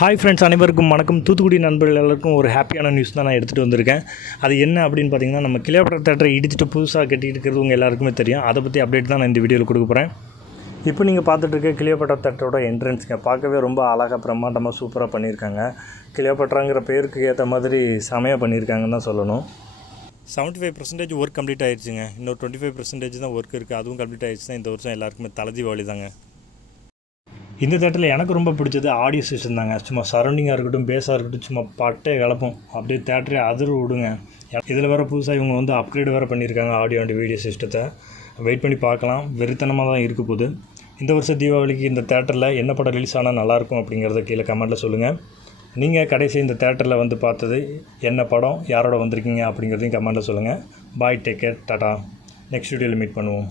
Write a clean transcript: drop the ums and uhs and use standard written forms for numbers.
Hi friends, அனைவருக்கும் வணக்கம். தூத்துக்குடி நண்பர்கள் எல்லாருக்கும் ஒரு ஹாப்பியான நியூஸ் தான் நான் எடுத்துகிட்டு வந்திருக்கேன். அது என்ன அப்படின்னு பார்த்தீங்கன்னா, நம்ம கிளியோபாட்ரா தேட்டரை இடிச்சிட்டு புதுசாக கட்டிட்டு இருக்கிறது உங்கள் எல்லாருக்குமே தெரியும். அதை பற்றி அப்டேட் தான் நான் இந்த வீடியோவில் கொடுக்க போகிறேன். இப்போ நீங்கள் பார்த்துட்டு இருக்க கிளியோபாட்ரா தேட்டரோட என்ட்ரன்ஸுங்க பார்க்கவே ரொம்ப அழகாக பிரம்மாண்டமாக சூப்பராக பண்ணியிருக்காங்க. கிளியோபாட்ராங்கிற பேருக்கு ஏற்ற மாதிரி செமையாக பண்ணியிருக்காங்கன்னு தான் சொல்லணும். 75% ஒர்க் கம்ப்ளீட் ஆகிடுச்சுங்க. இன்னொரு 25% தான் ஒர்க் இருக்குது. அதுவும் கம்ப்ளீட் ஆகிடுச்சுன்னா இந்த வருஷம் எல்லாருக்குமே தீபாவளி தாங்க. இந்த தேட்டரில் எனக்கு ரொம்ப பிடிச்சது ஆடியோ சிஸ்டம் தாங்க. சும்மா சரௌண்டிங்காக இருக்கட்டும், பேஸாக இருக்கட்டும், சும்மா பட்டே கலப்போம். அப்படியே தேட்டரே அதிர் விடுங்க. இதில் வேறு புதுசாக இவங்க வந்து அப்கிரேட் வேறு பண்ணியிருக்காங்க ஆடியோ அண்ட் வீடியோ சிஸ்டத்தை. வெயிட் பண்ணி பார்க்கலாம். வெறித்தனமாக தான் இருக்க போகுது. இந்த வருஷம் தீபாவளிக்கு இந்த தேட்டரில் என்ன படம் ரிலீஸ் ஆனால் நல்லாயிருக்கும் அப்படிங்கிறத கீழே கமெண்ட்டில் சொல்லுங்கள். நீங்கள் கடைசி இந்த தேட்டரில் வந்து பார்த்தது என்ன படம், யாரோட வந்திருக்கீங்க அப்படிங்கிறதையும் கமெண்ட்டில் சொல்லுங்கள். பாய், டேக் கேர், டாடா. நெக்ஸ்ட் வீடியோவில் மீட் பண்ணுவோம்.